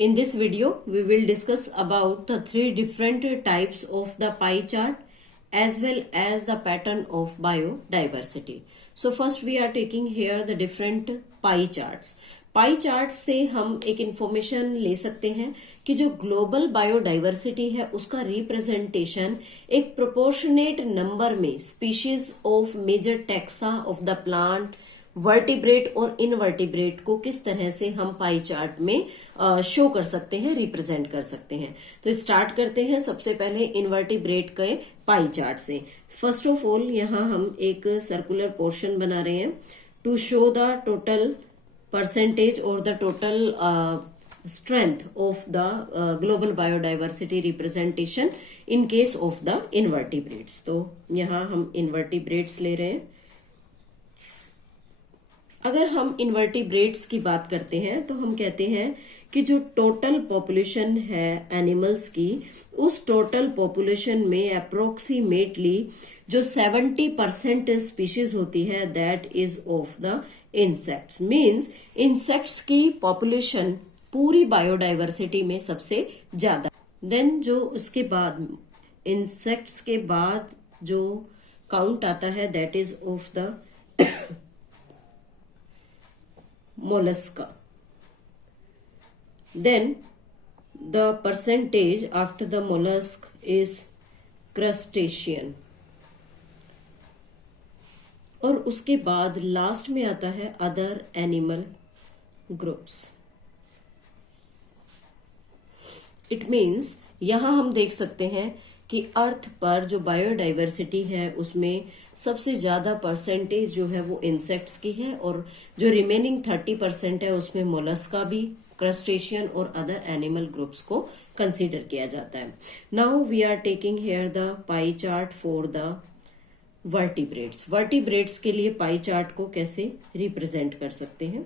In this video, we will discuss about the three different types of the pie chart as well as the pattern of biodiversity. So first we are taking here the different pie charts. Pi chart से हम एक information ले सकते हैं कि जो global biodiversity है उसका रिप्रेजेंटेशन एक प्रोपोर्शनेट नंबर में species of major taxa of the plant, vertebrate और इनवर्टिब्रेट को किस तरह से हम पाई चार्ट में शो कर सकते हैं, रिप्रेजेंट कर सकते हैं। तो स्टार्ट करते हैं सबसे पहले इनवर्टिब्रेट के पाई चार्ट से। फर्स्ट ऑफ ऑल यहाँ हम एक सर्कुलर पोर्शन बना रहे हैं to show the total percentage or the total strength of the global biodiversity representation in case of the invertebrates। तो यहाँ हम invertebrates ले रहे हैं। अगर हम इन्वर्टिब्रेट्स की बात करते हैं तो हम कहते हैं कि जो टोटल पॉपुलेशन है एनिमल्स की, उस टोटल पॉपुलेशन में अप्रोक्सीमेटली जो 70% स्पीशीज होती है that is of the insects. Means insects की पॉपुलेशन पूरी बायोडाइवर्सिटी में सबसे ज्यादा। देन जो उसके बाद इंसेक्ट्स के बाद जो काउंट आता है that is of the mollusca. Then the percentage after the mollusk is crustacean। और उसके बाद लास्ट में आता है other animal groups. It means यहां हम देख सकते हैं कि अर्थ पर जो बायोडाइवर्सिटी है उसमें सबसे ज्यादा परसेंटेज जो है वो इंसेक्ट्स की है और जो रिमेनिंग 30% है उसमें मोलस्का भी, क्रस्टेशियन और अदर एनिमल ग्रुप्स को कंसीडर किया जाता है। Now we are taking here the pie chart for the vertebrates. Vertebrates के लिए पाई चार्ट को कैसे रिप्रेजेंट कर सकते हैं?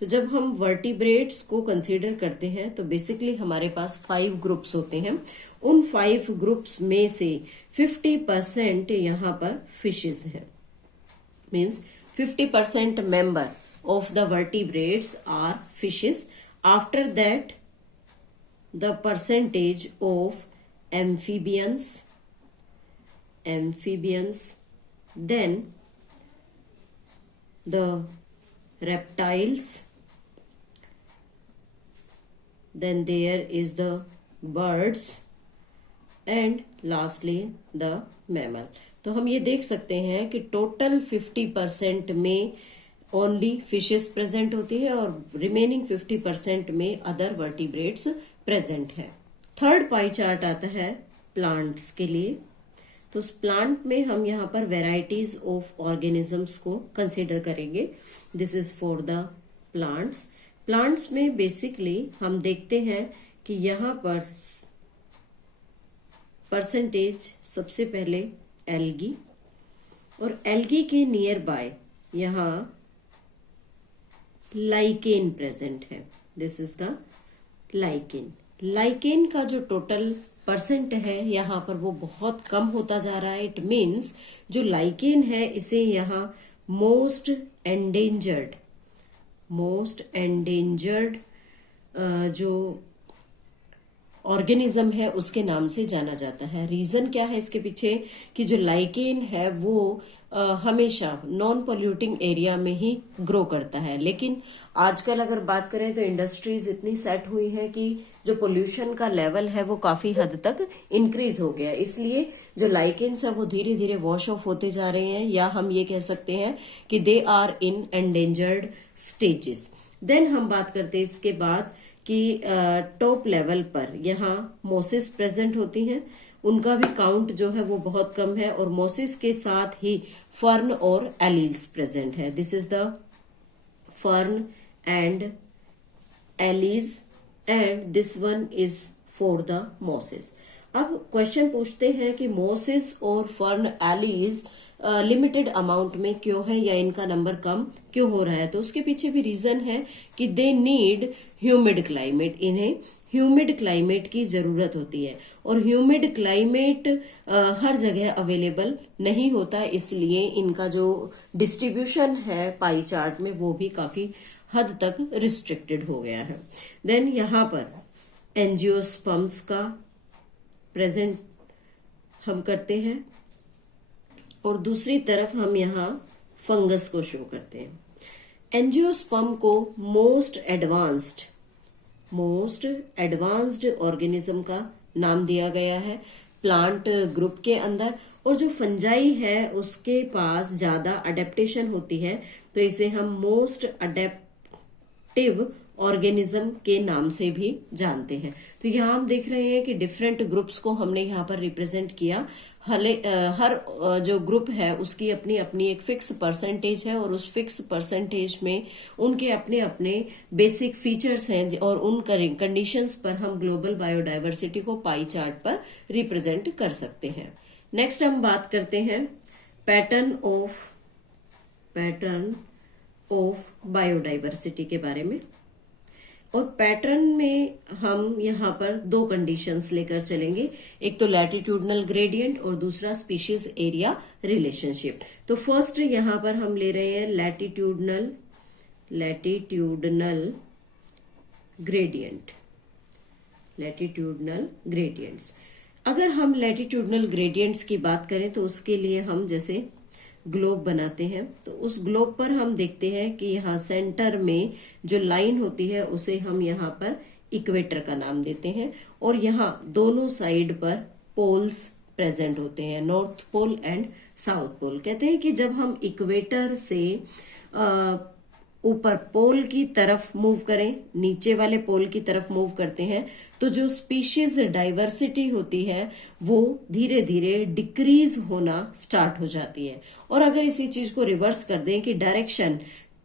तो जब हम वर्टिब्रेट्स को कंसीडर करते हैं तो बेसिकली हमारे पास 5 ग्रुप्स होते हैं। उन 5 ग्रुप्स में से 50% यहाँ पर फिशेस हैं। Means 50% member of the vertebrates are fishes. After that the percentage of amphibians, then the reptiles, then there is the birds and lastly the mammal। तो हम ये देख सकते हैं कि टोटल 50% में ओनली फिशेस प्रेजेंट होती है और रिमेनिंग 50% में अदर वर्टिब्रेट्स प्रेजेंट है। थर्ड पाई चार्ट आता है प्लांट्स के लिए। तो उस प्लांट में हम यहाँ पर वेराइटीज ऑफ ऑर्गेनिजम्स को कंसीडर करेंगे। This is for the plants. Plants में बेसिकली हम देखते हैं कि यहाँ पर परसेंटेज सबसे पहले एल्गी, और एल्गी के नियर बाय यहाँ लाइकेन प्रेजेंट है। This is the lichen. Lichen का जो टोटल परसेंट है यहाँ पर वो बहुत कम होता जा रहा है। इट मीन्स जो लाइकेन है इसे यहाँ मोस्ट एंडेंजर्ड जो ऑर्गेनिज्म है उसके नाम से जाना जाता है। रीजन क्या है इसके पीछे कि जो लाइकेन है वो हमेशा नॉन पोल्यूटिंग एरिया में ही ग्रो करता है। लेकिन आजकल अगर बात करें तो इंडस्ट्रीज इतनी सेट हुई है कि जो पोल्यूशन का लेवल है वो काफी हद तक इंक्रीज हो गया, इसलिए जो लाइकेन्स है वो धीरे धीरे वॉश ऑफ होते जा रहे हैं, या हम ये कह सकते हैं कि they are in endangered stages. Then हम बात करते हैं इसके बाद कि टॉप लेवल पर यहाँ मोसिस प्रेजेंट होती हैं। उनका भी काउंट जो है वो बहुत कम है और मोसिस के साथ ही फर्न और एलील्स प्रेजेंट है। This is the fern and allies and this one is for the mosses. अब क्वेश्चन पूछते हैं कि मोसिस और फर्न एलीज लिमिटेड अमाउंट में क्यों है या इनका नंबर कम क्यों हो रहा है? तो उसके पीछे भी रीजन है कि दे नीड ह्यूमिड क्लाइमेट। इन्हें ह्यूमिड क्लाइमेट की जरूरत होती है और ह्यूमिड क्लाइमेट हर जगह अवेलेबल नहीं होता, इसलिए इनका जो डिस्ट्रीब्यूशन है पाई चार्ट में वो भी काफी हद तक रिस्ट्रिक्टेड हो गया है। देन यहाँ पर एंजियोस्पर्म्स का प्रेजेंट हम करते हैं और दूसरी तरफ हम यहाँ फंगस को शो करते हैं। एंजियोस्पर्म को मोस्ट एडवांस्ड ऑर्गेनिज्म का नाम दिया गया है प्लांट ग्रुप के अंदर, और जो फंजाई है उसके पास ज्यादा अडेप्टेशन होती है, तो इसे हम मोस्ट अडेप्टिव ऑर्गेनिज्म के नाम से भी जानते हैं। तो यहाँ हम देख रहे हैं कि डिफरेंट ग्रुप्स को हमने यहाँ पर रिप्रेजेंट किया। हर जो ग्रुप है उसकी अपनी अपनी एक फिक्स परसेंटेज है और उस फिक्स परसेंटेज में उनके अपने अपने बेसिक फीचर्स हैं और उन कंडीशंस पर हम ग्लोबल बायोडायवर्सिटी को पाई चार्ट पर रिप्रेजेंट कर सकते हैं। नेक्स्ट हम बात करते हैं पैटर्न ऑफ बायोडायवर्सिटी के बारे में। और पैटर्न में हम यहाँ पर दो कंडीशंस लेकर चलेंगे, एक तो लैटिट्यूडनल ग्रेडियंट और दूसरा स्पीशीज एरिया रिलेशनशिप। तो फर्स्ट यहाँ पर हम ले रहे हैं लैटिट्यूडनल ग्रेडियंट्स। अगर हम लैटिट्यूडनल ग्रेडियंट्स की बात करें तो उसके लिए हम जैसे ग्लोब बनाते हैं, तो उस ग्लोब पर हम देखते हैं कि यहाँ सेंटर में जो लाइन होती है उसे हम यहाँ पर इक्वेटर का नाम देते हैं, और यहाँ दोनों साइड पर पोल्स प्रेजेंट होते हैं, north pole and south pole. कहते हैं कि जब हम इक्वेटर से ऊपर पोल की तरफ मूव करें, नीचे वाले पोल की तरफ मूव करते हैं, तो जो स्पीशीज डाइवर्सिटी होती है वो धीरे धीरे डिक्रीज होना स्टार्ट हो जाती है। और अगर इसी चीज को रिवर्स कर दें कि डायरेक्शन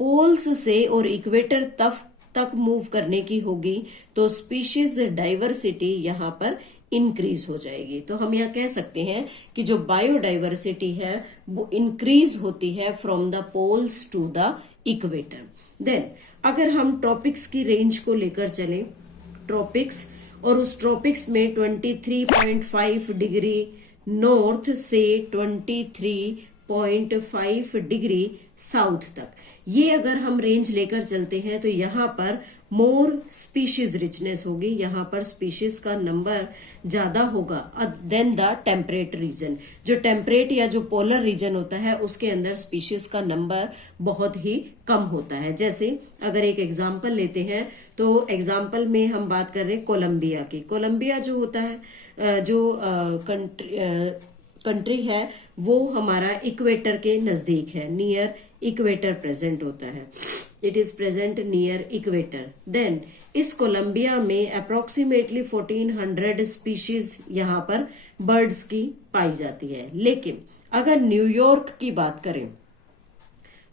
पोल्स से और इक्वेटर तक मूव करने की होगी, तो स्पीशीज डाइवर्सिटी यहाँ पर इंक्रीज हो जाएगी। तो हम यह कह सकते हैं कि जो बायोडाइवर्सिटी है वो इंक्रीज होती है from the poles to the equator. Then अगर हम ट्रॉपिक्स की रेंज को लेकर चले, ट्रॉपिक्स, और उस ट्रॉपिक्स में 23.5 डिग्री नॉर्थ से 23.5 डिग्री साउथ तक, ये अगर हम रेंज लेकर चलते हैं तो यहाँ पर मोर स्पीशीज रिचनेस होगी, यहाँ पर स्पीशीज का नंबर ज्यादा होगा देन द टेम्परेट रीजन। जो टेम्परेट या जो पोलर रीजन होता है उसके अंदर स्पीशीज का नंबर बहुत ही कम होता है। जैसे अगर एक एग्जाम्पल लेते हैं तो एग्जाम्पल में हम बात कर रहे हैं कोलंबिया की। कोलंबिया जो होता है, जो कंट्री है वो हमारा इक्वेटर के नजदीक है, नियर इक्वेटर प्रेजेंट होता है, it is present near equator. Then इस कोलंबिया में अप्रोक्सीमेटली 1400 स्पीशीज यहाँ पर बर्ड्स की पाई जाती है। लेकिन अगर न्यूयॉर्क की बात करें,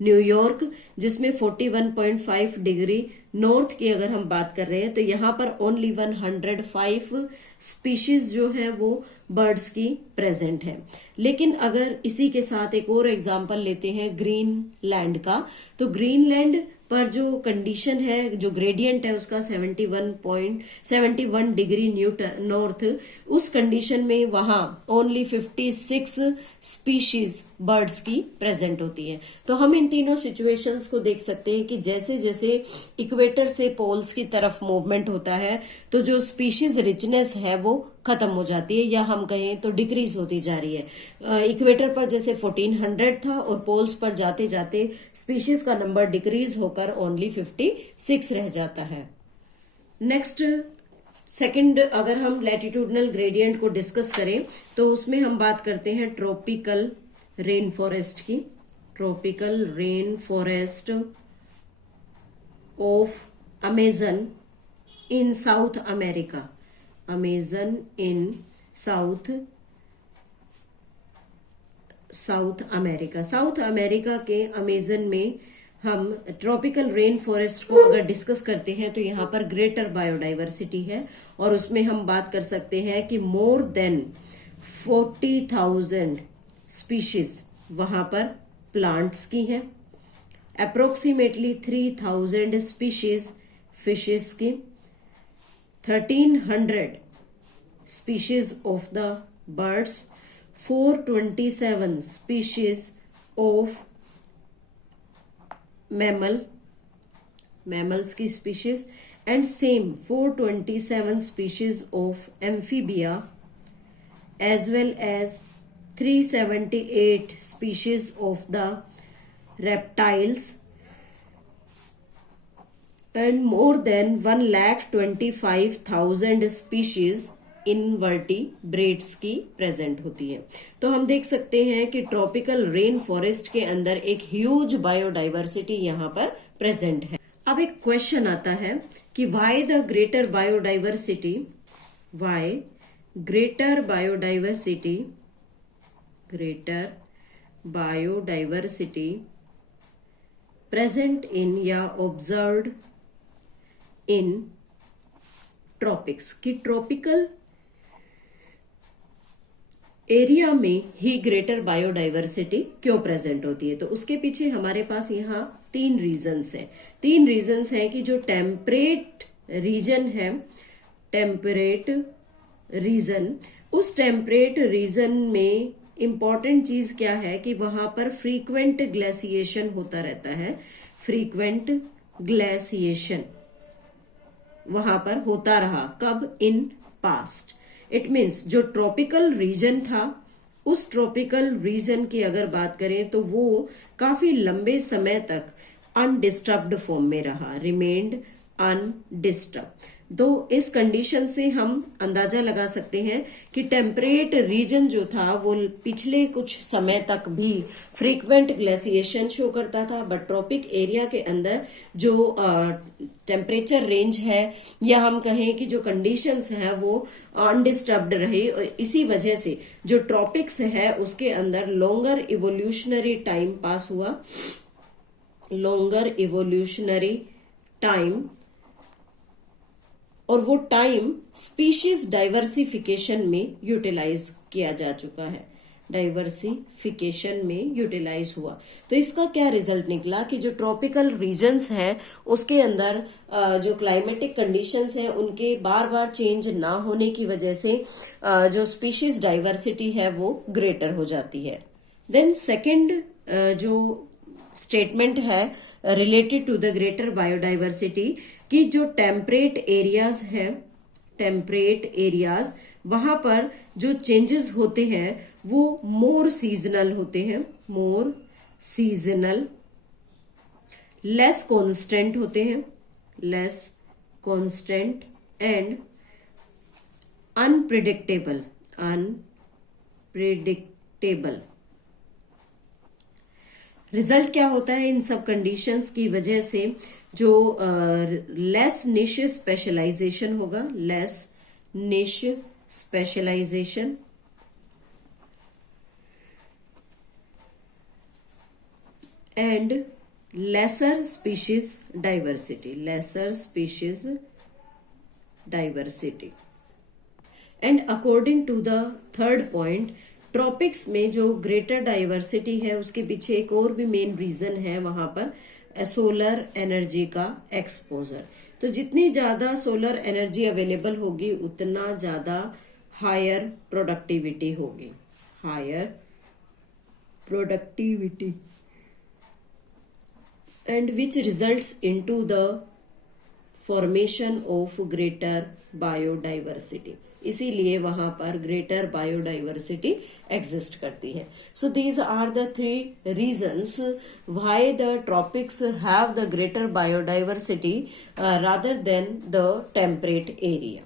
न्यूयॉर्क जिसमें 41.5 डिग्री नॉर्थ की अगर हम बात कर रहे हैं, तो यहाँ पर ओनली 105 स्पीशीज जो है वो बर्ड्स की प्रेजेंट है। लेकिन अगर इसी के साथ एक और एग्जांपल लेते हैं ग्रीनलैंड का, तो ग्रीनलैंड पर जो कंडीशन है, जो ग्रेडियंट है उसका 71 डिग्री नॉर्थ, उस कंडीशन में वहां ओनली 56 स्पीशीज बर्ड्स की प्रेजेंट होती है। तो हम इन तीनों सिचुएशंस को देख सकते हैं कि जैसे जैसे इक्वेटर से पोल्स की तरफ मूवमेंट होता है तो जो स्पीशीज रिचनेस है वो खत्म हो जाती है, या हम कहें तो डिक्रीज होती जा रही है। इक्वेटर पर जैसे 1400 था और पोल्स पर जाते जाते स्पीशीज का नंबर डिक्रीज होकर ओनली 56 रह जाता है। नेक्स्ट सेकंड, अगर हम लैटिट्यूडनल ग्रेडियंट को डिस्कस करें तो उसमें हम बात करते हैं ट्रॉपिकल रेन फॉरेस्ट की। Tropical rain forest of Amazon in south America, Amazon in south America. South America के अमेजन में हम ट्रॉपिकल रेन फॉरेस्ट को अगर डिस्कस करते हैं तो यहाँ पर ग्रेटर बायोडाइवर्सिटी है, और उसमें हम बात कर सकते हैं कि मोर देन 40,000 स्पीशीज वहां पर प्लांट्स की है, अप्रोक्सीमेटली 3,000 स्पीशीज फिशेस की, 1300 species of the birds, 427 species of mammals की species, and same 427 species of amphibia as well as 378 species of the reptiles and more than 1,25,000 species invertebrates की present होती है। तो हम देख सकते हैं कि ट्रॉपिकल रेन फॉरेस्ट के अंदर एक ह्यूज बायोडाइवर्सिटी यहाँ पर प्रेजेंट है। अब एक क्वेश्चन आता है कि why the greater biodiversity, why greater biodiversity present in या ऑब्जर्व्ड इन ट्रॉपिक्स, की ट्रॉपिकल एरिया में ही ग्रेटर बायोडाइवर्सिटी क्यों प्रेजेंट होती है। तो उसके पीछे हमारे पास यहाँ तीन रीजंस हैं कि जो टेम्परेट रीजन है, टेम्परेट रीजन, उस टेम्परेट रीजन में इंपॉर्टेंट चीज क्या है कि वहां पर फ्रीक्वेंट ग्लेसिएशन होता रहता है। फ्रीक्वेंट ग्लेसिएशन वहां पर होता रहा, कब? In past. इट मीन्स जो ट्रॉपिकल रीजन था, उस ट्रॉपिकल रीजन की अगर बात करें तो वो काफी लंबे समय तक अनडिस्टर्ब्ड फॉर्म में रहा, रिमेन्ड अनडिस्टर्ब। तो इस कंडीशन से हम अंदाजा लगा सकते हैं कि टेम्परेट रीजन जो था वो पिछले कुछ समय तक भी फ्रीक्वेंट ग्लेसिएशन शो करता था, बट ट्रॉपिक एरिया के अंदर जो टेम्परेचर रेंज है या हम कहें कि जो कंडीशंस हैं वो अनडिस्टर्ब्ड रहे। इसी वजह से जो ट्रॉपिक्स है उसके अंदर लॉन्गर इवोल्यूशनरी टाइम पास हुआ, लॉन्गर इवोल्यूशनरी टाइम, और वो टाइम स्पीशीज डाइवर्सिफिकेशन में यूटिलाइज किया जा चुका है, डाइवर्सिफिकेशन में यूटिलाइज हुआ। तो इसका क्या रिजल्ट निकला कि जो ट्रॉपिकल रीजन्स हैं उसके अंदर जो क्लाइमेटिक कंडीशंस हैं उनके बार बार चेंज ना होने की वजह से जो स्पीशीज डाइवर्सिटी है वो ग्रेटर हो जाती है। देन सेकंड जो स्टेटमेंट है related to the greater biodiversity कि जो टेम्परेट एरियाज हैं, टेम्परेट एरियाज, वहां पर जो चेंजेस होते हैं वो मोर सीजनल होते हैं, मोर सीजनल, लेस कांस्टेंट होते हैं, less constant and unpredictable, unpredictable. Result क्या होता है इन सब कंडीशंस की वजह से? जो लेस निश स्पेशलाइजेशन होगा, less niche specialisation, and lesser species diversity, lesser species diversity. And according to the third point, tropics में जो ग्रेटर डाइवर्सिटी है उसके पीछे एक और भी मेन रीजन है, वहां पर सोलर एनर्जी का एक्सपोजर। तो जितनी ज्यादा सोलर एनर्जी अवेलेबल होगी उतना ज्यादा हायर प्रोडक्टिविटी होगी, higher productivity, and which results into the formation of greater biodiversity. इसीलिए वहां पर ग्रेटर बायोडाइवर्सिटी एग्जिस्ट करती है। So these are the three reasons why the tropics have the greater biodiversity rather than the temperate area.